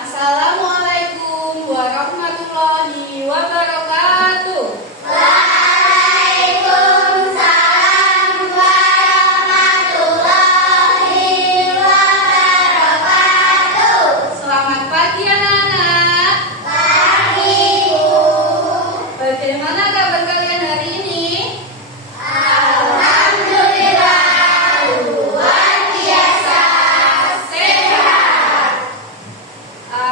Assalamualaikum warahmatullahi wabarakatuh. Waalaikumsalam warahmatullahi wabarakatuh. Selamat pagi anak-anak. Pagi, Bu. Bagaimana kabar kalian hari ini? Alhamdulillah, luar biasa sehat.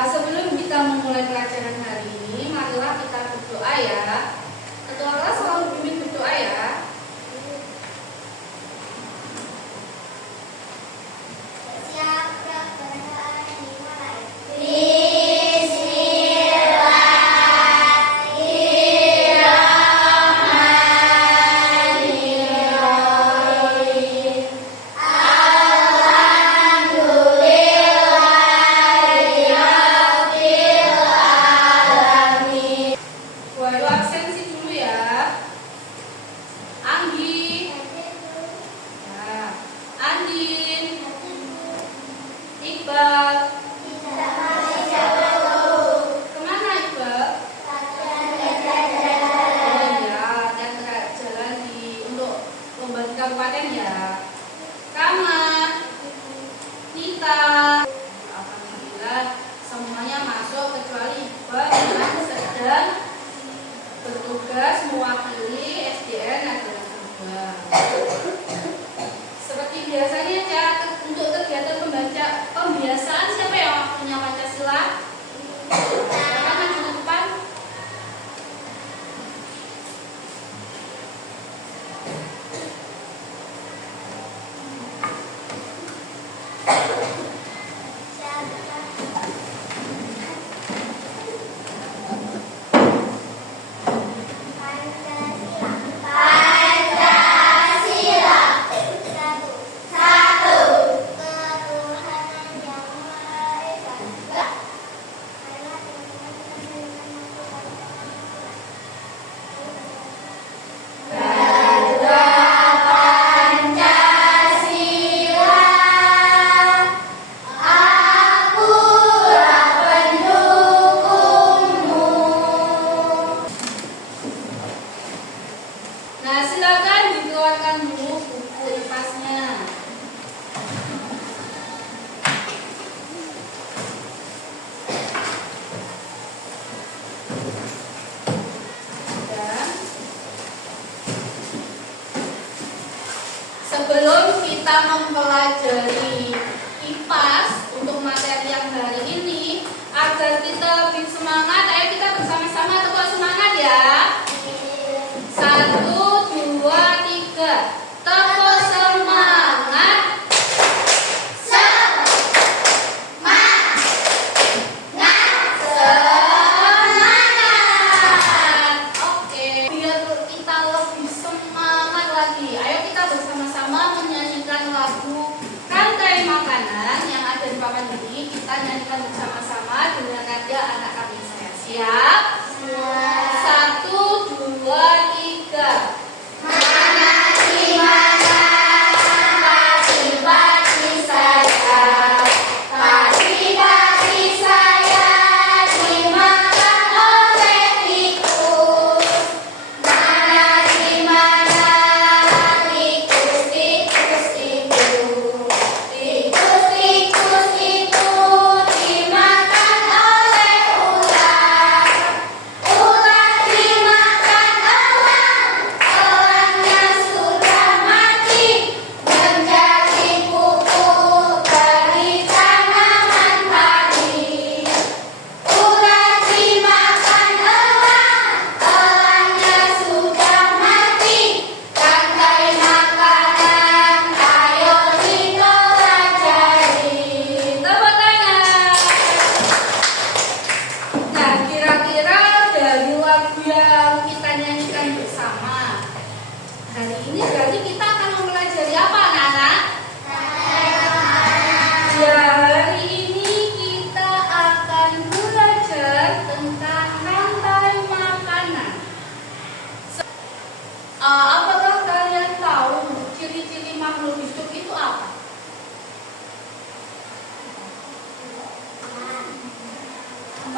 Sebelum kita memulai pelajaran hari ini, marilah kita berdoa ya. Ketua kelas selalu bimbing berdoa ya. Siap, berdoa dimulai. Bismillahirrahmanirrahim. Alhamdulillahirabbil alamin. Waduh, absensi dulu ya. Anggi, ya. Andin, Iqbal. Kemana Iqbal? Oh ya, dan jalan untuk lomba di kabupaten ya. Kama, Nita. Alhamdulillah semuanya masuk kecuali Iqbal yang sedang bertugas mewakili SDN adalah juga. Seperti biasanya ya, untuk kegiatan pembiasaan siapa yang punya Pancasila? Silakan maju ke depan. Pancasila. Satu. Ketuhanan yang Maha Esa. Berdua Pancasila.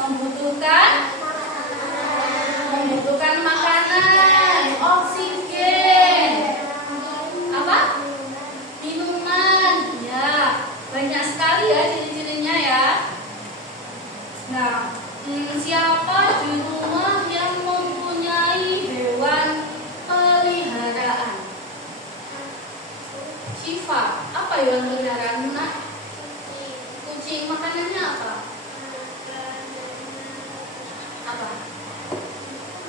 membutuhkan makanan, oksigen, apa? Minuman. Ya, banyak sekali ya ciri-cirinya ya. Nah, siapa di rumah yang mempunyai hewan peliharaan? Syifa, apa hewan peliharaan, Nak? Kucing. Makanannya apa? Apa?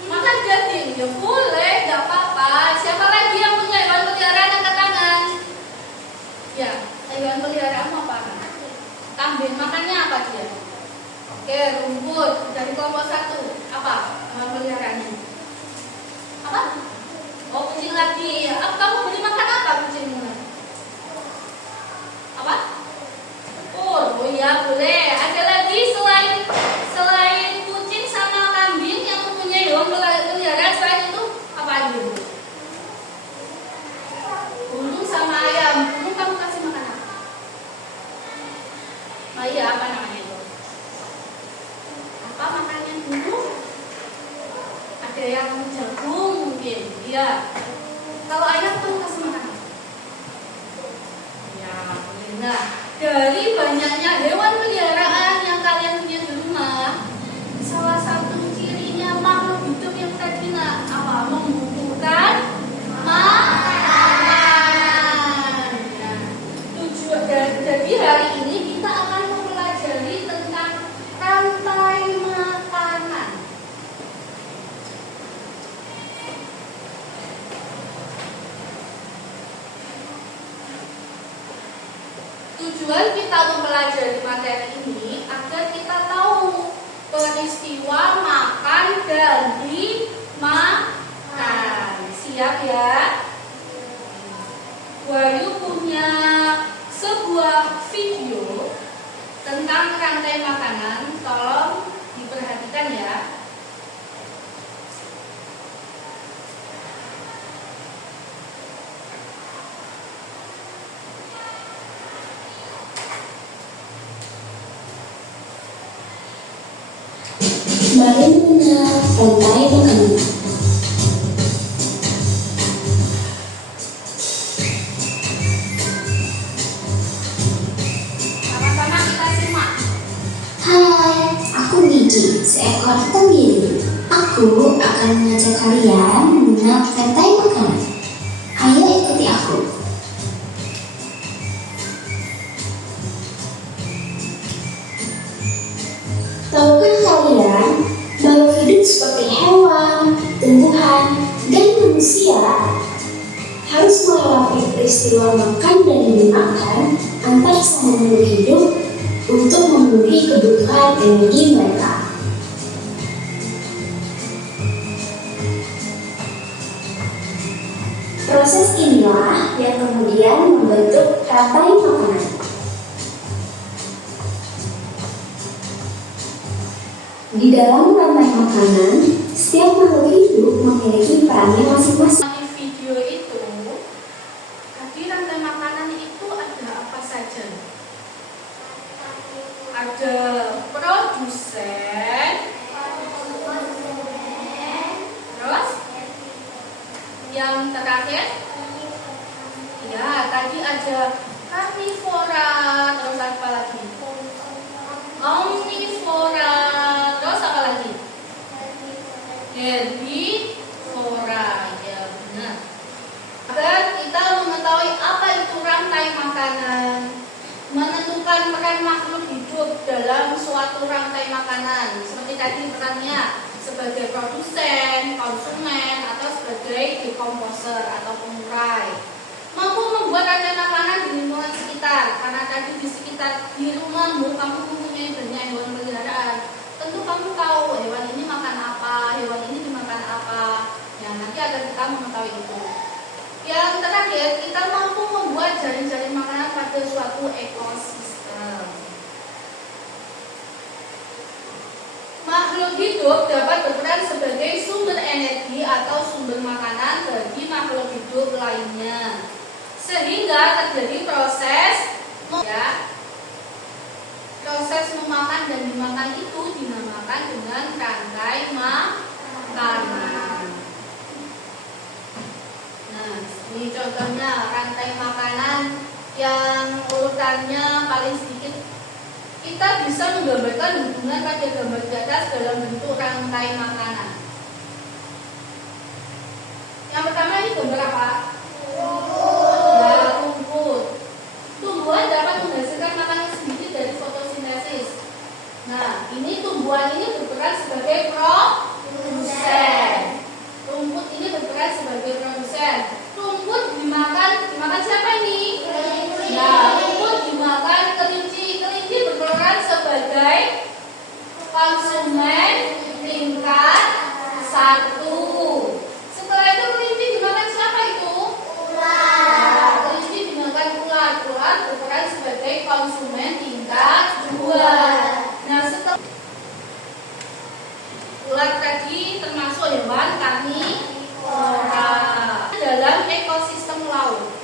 Makan daging. Ya boleh, gak apa-apa. Siapa lagi yang punya hewan peliharaan, angkat tangan? Ya, hewan peliharaan apa? Kambing. Makannya apa dia? Oke, rumput. Dari kelompok 1. Apa hewan peliharaannya? Apa? Oh, kucing lagi. Kamu beli makan apa kucingmu? Apa? Oh ya, boleh. Ada lagi selain kucing sama kambing yang mempunyai hewan peliharaan, selain itu apa lagi? Burung sama ayam. Burung kamu kasih makan apa? Oh iya, apa namanya itu? Apa makannya burung? Ada yang jagung mungkin. Iya. Kalau ayam kamu kasih makan apa? Ya, boleh. Nah, dari banyaknya hewan peliharaan yang kalian punya di rumah, salah satu cirinya makhluk hidup yang tadi apa? Membutuhkan makanan. Ya. Jadi hari ini kita akan mempelajari tentang rantai makanan. Tujuan kita mempelajari materi ini agar kita tahu peristiwa makan dan dimakan. Siap ya? Wahyu punya sebuah video tentang rantai makanan. Tolong diperhatikan ya. Mari mengenal rantai makanan. Sama-sama kita simak. Hai, aku Gigi, seekor tenggiri. Aku akan mengajak kalian mengenal rantai makanan. Ayo ikuti aku. Tahukah kalian bahwa hidup seperti hewan, tumbuhan, dan manusia harus melewati peristiwa makan dan dimakan antar sama makhluk hidup untuk memenuhi kebutuhan energi mereka. Proses inilah yang kemudian membentuk rantai makanan. Di dalam rantai makanan, setiap makhluk hidup memiliki perannya masing-masing. Di video itu, tadi rantai makanan itu ada apa saja? Ada produsen, terus yang terakhir, ya tadi ada karnivora, terus apa lagi? Omnivora, terus apa lagi? Herbivora, ya benar. Agar kita mengetahui apa itu rantai makanan, menentukan peran makhluk hidup dalam suatu rantai makanan, seperti tadi perannya sebagai produsen, konsumen, atau sebagai decomposer atau pengurai. Mampu membuat rantai makanan di lingkungan sekitar, karena tadi di sekitar di rumahmu kamu mempunyai banyak hewan peliharaan. Tentu kamu tahu hewan ini makan apa, hewan ini dimakan apa. Ya, nanti agar kita mengetahui itu. Yang terakhir, kita mampu membuat jaring-jaring makanan pada suatu ekosistem. Makhluk hidup dapat berperan sebagai sumber energi atau sumber makanan bagi makhluk hidup lainnya, sehingga terjadi proses memakan dan dimakan dimakan itu dinamakan dengan rantai makanan. Nah, ini contohnya rantai makanan yang urutannya paling sedikit. Kita bisa menggambarkan hubungan pada gambar di atas dalam bentuk rantai makanan. Yang pertama ini gambar apa? Ya, rumput. Tumbuhan dapat menghasilkan makanan sendiri dari fotosintesis. Nah, ini tumbuhan ini berperan sebagai produsen. Rumput ini berperan sebagai produsen. Rumput dimakan siapa ini? Ya, rumput dimakan kelinci. Kelinci berperan sebagai konsumen tingkat 1. Setelah itu kelinci dimakan siapa itu? Ya, kelinci dimakan ular. Ular berperan sebagai konsumen tingkat 2. Nah, setelah ular tadi termasuk hewan karnivora dalam ekosistem laut.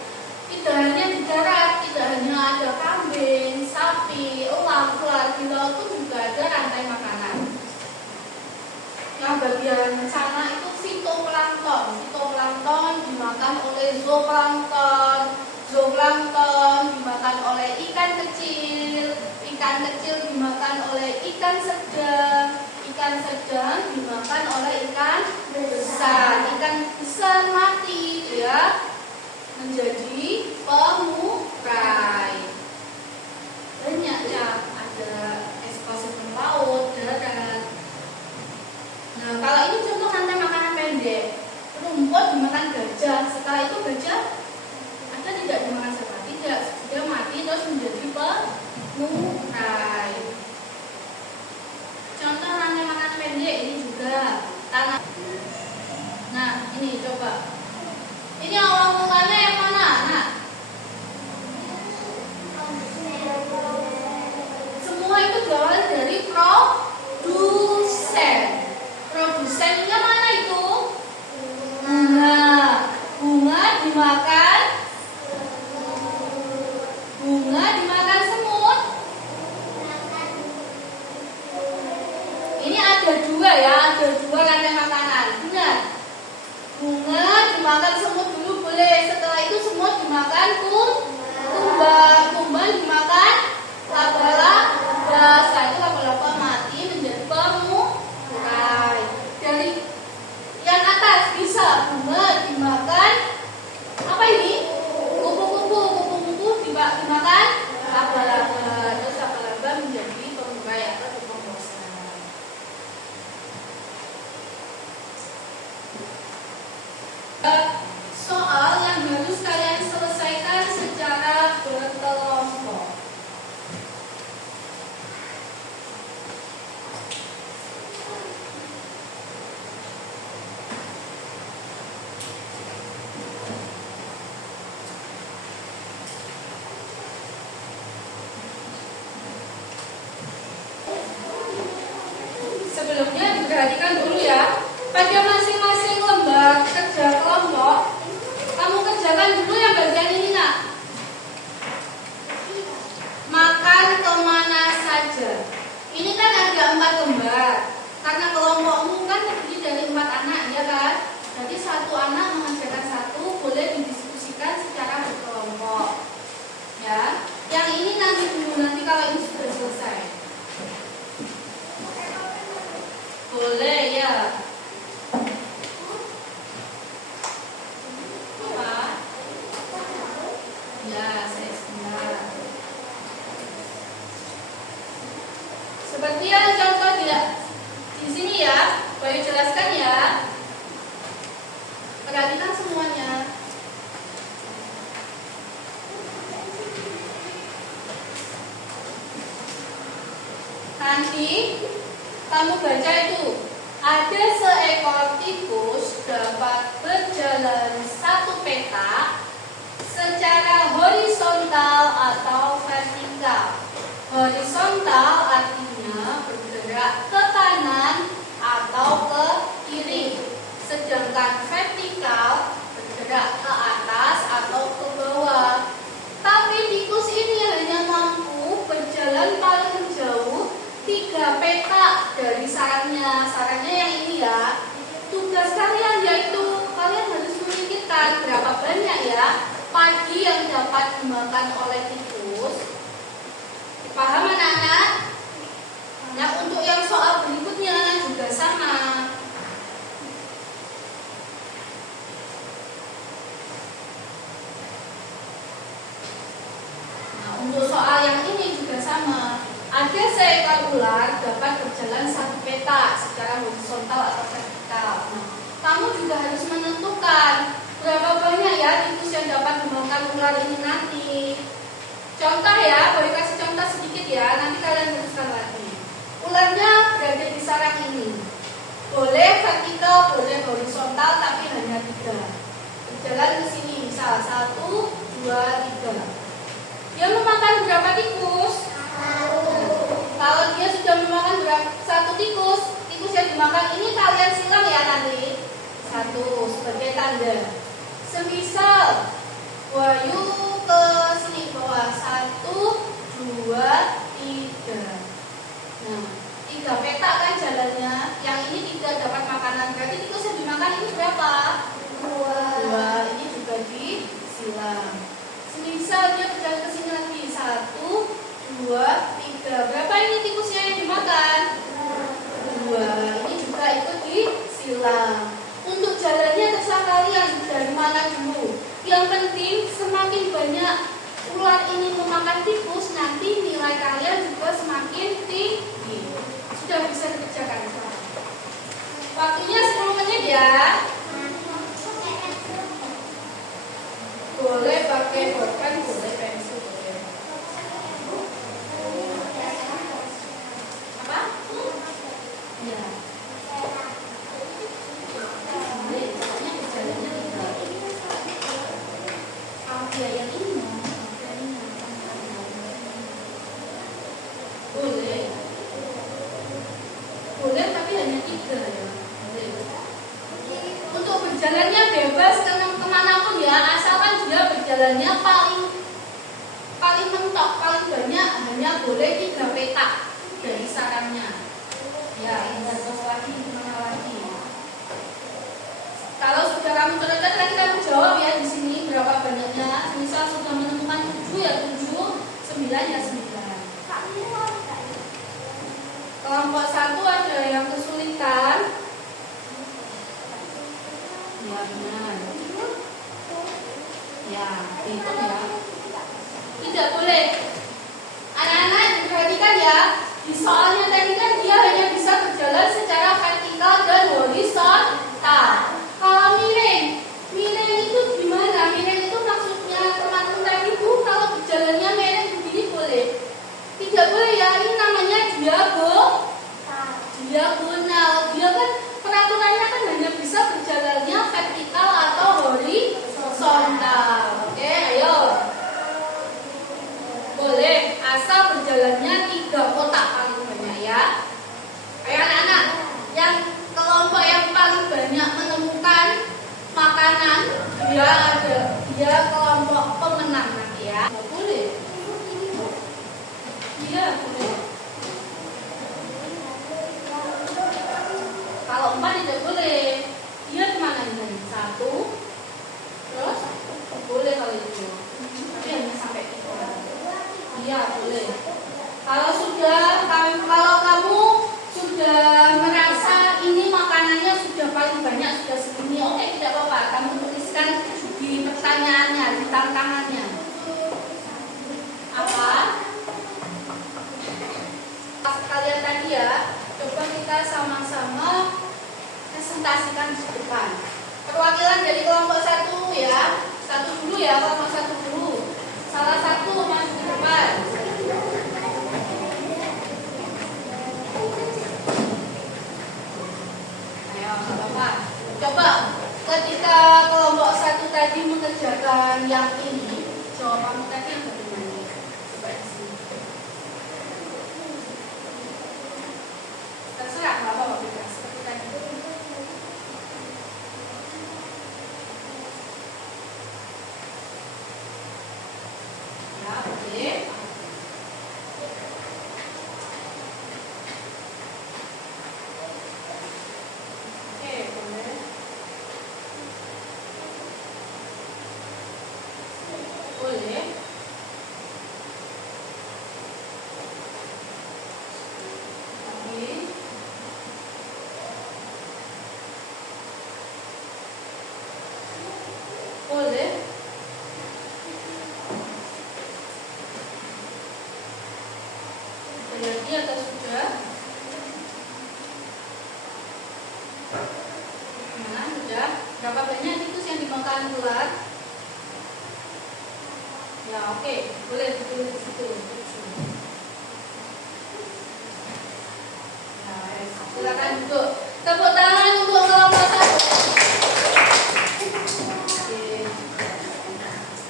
Tidak hanya di darat, tidak hanya ada kambing, sapi, elang, ular, di laut itu juga ada rantai makanan. Yang bagian sana itu fitoplankton. Fitoplankton dimakan oleh zooplankton. Zooplankton dimakan oleh ikan kecil. Ikan kecil dimakan oleh ikan sedang. Ikan sedang dimakan oleh ikan besar. Ikan besar mati, dia menjadi pengurai. Banyak ya, ada ekosistem laut, darat. Nah, kalau ini contoh rantai makanan pendek. Rumput dimakan gajah. Setelah itu gajah ada tidak dimakan siapa? Tidak, dia mati terus menjadi pengurai. Contoh rantai makanan pendek ini juga tanah. Nah, ini coba. Ini awal mulanya yang mana? Nah, semua itu berawal dari produsen. Produsennya mana itu? Bunga. Bunga dimakan. Bunga dimakan semut. Ini ada dua ya, ada dua rantai makanan. Benar. Bunga dimakan semut dulu boleh. Setelah itu semut dimakan kumbang. Kumbang dimakan laba-laba. Setelah itu laba-laba mati menjadi pengurai. Dari yang atas bisa bunga dimakan apa ini? Kupu-kupu. Kupu-kupu dimakan laba-laba. Terus laba-laba menjadi pengurai atau pembosan. Soal yang harus kalian selesaikan secara berkelompok. Sebelumnya diperhatikan dulu ya, pada masing-masing lembar kerja kelompok, kamu kerjakan dulu yang bagian ini nak. Makan kemana saja. Ini kan ada 4 lembar. Karena kelompokmu kan terdiri dari 4 anak, ya kan? Jadi satu anak mengerjakan satu, boleh didiskusikan secara berkelompok. Ya, yang ini nanti dulu, nanti kalau ini sudah selesai. Boleh ya. Apa? Ya, saya sebentar. Seperti yang contoh di sini ya, Bayu jelaskan ya. Perhatikan semuanya. Nanti kamu baca itu, ada seekor tikus dapat berjalan satu peta secara horizontal atau vertikal. Horizontal artinya bergerak ke kanan atau ke kiri, sedangkan vertikal bergerak ke atas atau ke bawah. Tapi tikus ini hanya mampu berjalan paling jauh 3 peta dari sarannya. Sarannya yang ini ya. Tugas kalian yaitu kalian harus memikirkan berapa banyak ya padi yang dapat dimakan oleh tikus. Paham anak-anak? Nah, untuk yang soal berikutnya juga sama. Nah, untuk soal yang ini juga sama. Ada seekor ular dapat berjalan 1 peta secara horizontal atau vertikal. Nah, kamu juga harus menentukan berapa banyak ya tikus yang dapat dimakan ular ini nanti. Contoh ya, boleh kasih contoh sedikit ya, nanti kalian teruskan lagi. Ularnya berada di sarang ini. Boleh vertikal, boleh horizontal, tapi hanya 3. Berjalan ke sini, misal 1, 2, 3. Dia memakan berapa tikus? Kalau dia sudah memakan 1 tikus, tikus yang dimakan ini kalian silang ya nanti. 1 sebagai tanda. Semisal Wahyu ke sini bawah 1, 2, 3. Nah, 3 peta kan jalannya. Yang ini 3 dapat makanan. Berarti tikus yang dimakan ini berapa? 2. Ini juga disilang. Semisal dia berjalan ke sini lagi 1, 2, 3. Berapa ini tikusnya yang dimakan? 2. Ini juga ikut disilang. Untuk jalannya terserah kalian dari mana dulu. Yang penting semakin banyak ular ini memakan tikus, nanti nilai kalian juga semakin tinggi. Sudah bisa dikerjakan sekarang. Waktunya 10 menit ya. Boleh pakai bolpen, boleh pensil, boleh. Apa? Ya. Yang ini boleh, boleh tapi hanya 3 ya. Boleh. Untuk berjalannya bebas kemanapun ya, asalkan dia berjalannya paling mentok, paling banyak hanya boleh 3 peta dari sarangnya. Ya, terus lagi kemana lagi? Kalau sudah kamu terdekat lagi kamu jawab ya di sini berapa banyaknya. Misal sudah menemukan 7 ya 7, 9 ya 9. Kelompok 1 ada yang kesulitan. Ya benar. Ya, itu ya. Tidak boleh. Anak-anak diperhatikan ya. Di soalnya tadi kan dia hanya bisa berjalan secara vertikal dan horizontal. Kalau miring itu gimana? Miring itu maksudnya teman-teman ibu kalau berjalannya miring begini boleh? Tidak boleh ya, ini namanya diagonal. Dia kan peraturannya kan hanya bisa berjalannya vertikal atau horizontal. Oke, ayo. Boleh, asal berjalannya 3 kotak paling banyak ya. Ayo anak-anak, yang kelompok yang paling banyak menemukan makanan dia kelompok pemenang nanti ya. Nggak boleh. Iya boleh. Kalau 4 tidak boleh. Dia kemana ini? 1, terus boleh kalau itu. Tapi hanya sampai 3. Iya boleh. Kalau kamu sudah merasa ini makanannya sudah paling banyak, sudah segini, oke tidak apa-apa. Kamu tuliskan di pertanyaannya, di tantangannya. Apa? Pas kalian tadi ya, coba kita sama-sama presentasikan di depan. Perwakilan dari kelompok 1 ya. 1 dulu ya, kelompok 1 dulu. Salah satu maju ke depan. Ayo, Bapak. Coba ketika kelompok 1 tadi mengerjakan yang ini, jawabanmu tadi yang bagaimana? Coba di sini. Terserah, nggak apa-apa, bebas seperti tadi. lagi atau sudah? Nah, sudah. Berapa banyak tikus yang dimakan ular? Ya, oke. Boleh ditulis di situ. Nah, silakan duduk. Tepuk tangan untuk kelompok 1.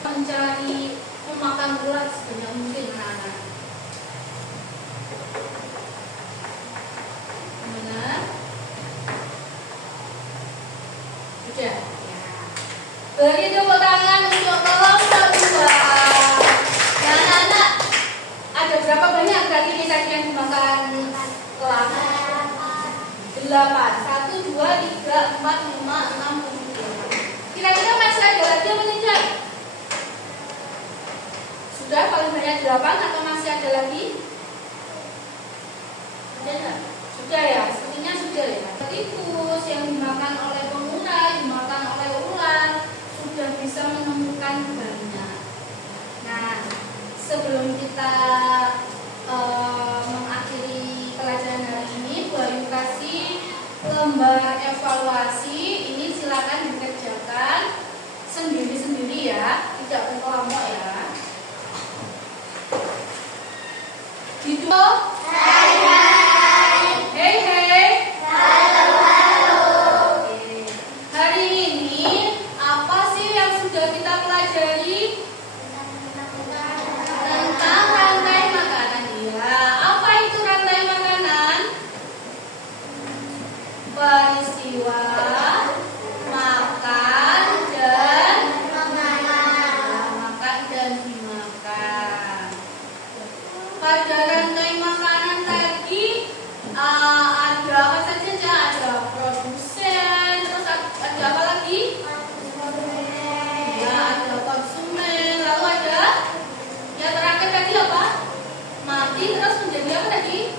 Mencari memakan ular sebanyak mungkin anak-anak. Benar? Sudah. Ya. Beri tepuk tangan untuk kelompok 2. Nah, anak-anak, ada berapa banyak berarti tadi yang dimakan elang? 8. 1, 2, 3, 4, 5, 6, 7. Kira-kira masih ada lagi apa tidak? Sudah paling banyak 8 atau masih ada lagi? Sudah, sudah ya, sepertinya sudah ya. Tikus yang dimakan oleh pengurai, dimakan oleh ular, sudah bisa menemukan banyak. Nah, sebelum kita mengakhiri pelajaran hari ini, Bu Ayu kasih lembar evaluasi. Ini silakan dikerjakan sendiri-sendiri ya, tidak berkelompok ya. Gitu. Hai hai. Hey hey. Halo halo. Oke. Hari ini apa sih yang sudah kita pelajari? Tentang rantai makanan ya. Apa itu rantai makanan? Peristiwa makan dan makan dan dimakan. Pada rantai makanan tadi ada apa saja ya? Ada produsen, terus ada apa lagi? Ya, ada konsumen, lalu ada yang terakhir tadi apa? Mati terus menjadi apa tadi?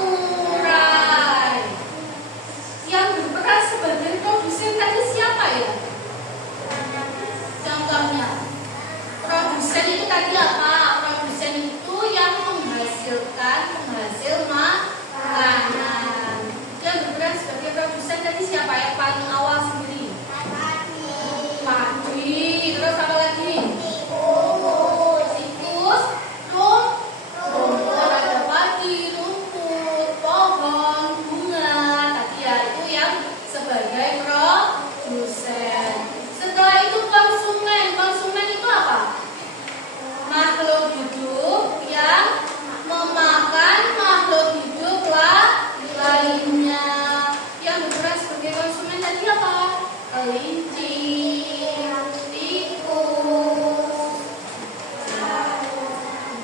Pemurai. Yang berperan sebagai produsen tadi siapa ya? Contohnya, produsen itu tadi apa? Produsen itu yang menghasilkan penghasil makanan. Yang berperan sebagai produsen tadi siapa? Yang paling awal sendiri? Padi. Terus apa lagi? Tikus. Rumput. Ada padi, rumput, pohon, bunga. Tadi ya itu yang sebagai produsen. Setelah itu konsumen. Konsumen itu apa? Makhluk hidup yang memakan makhluk hidup lainnya. Yang berperan sebagai konsumen tadi apa? Kelinci, tikus.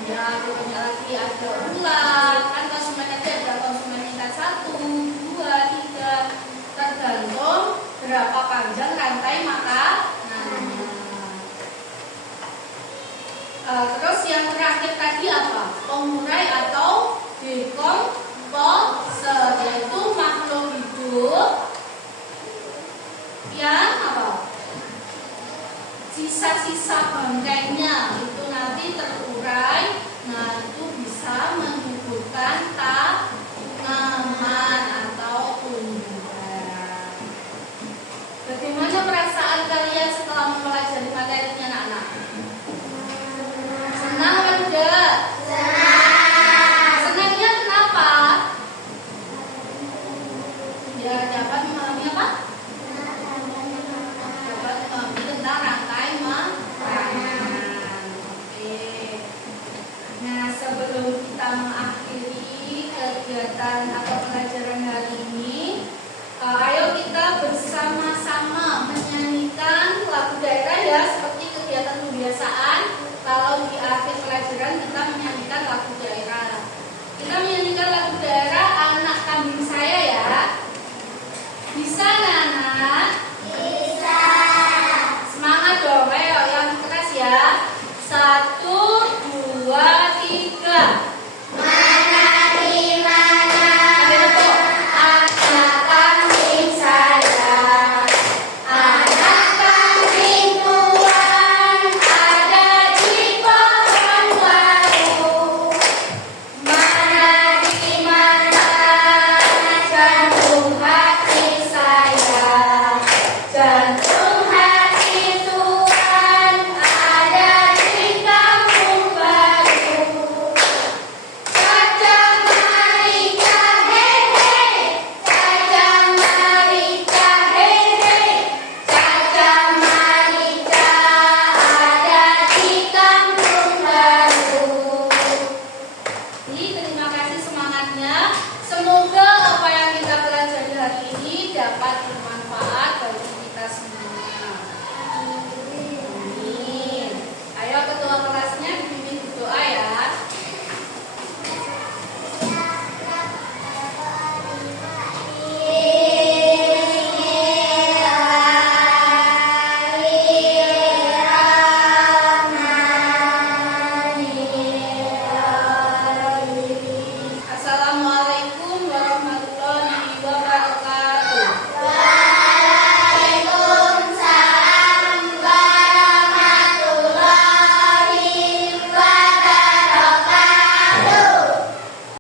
Ya, banyak lagi ada ular. Kan konsumen tadi ada konsumen tingkat 1, 2, 3. Tergantung berapa panjang rantai makanannya. Terus yang terakhir tadi apa? Pengurai atau dekompose, yaitu makhluk hidup yang apa? Sisa-sisa bangkainya itu nanti terurai, nah itu bisa menggugurkan tanaman atau tumbuhan. Bagaimana perasaan kalian setelah mempelajari materinya anak-anak? Senang apa tidak? Senang. Senangnya kenapa? Ya, dapat memahami apa? Dapat memahami tentang rantai makanan. Oke. Nah, sebelum kita mengakhiri kegiatan atau pelajaran hari ini, ayo kita bersama-sama menyanyikan lagu daerah ya, seperti kegiatan kebiasaan. Kalau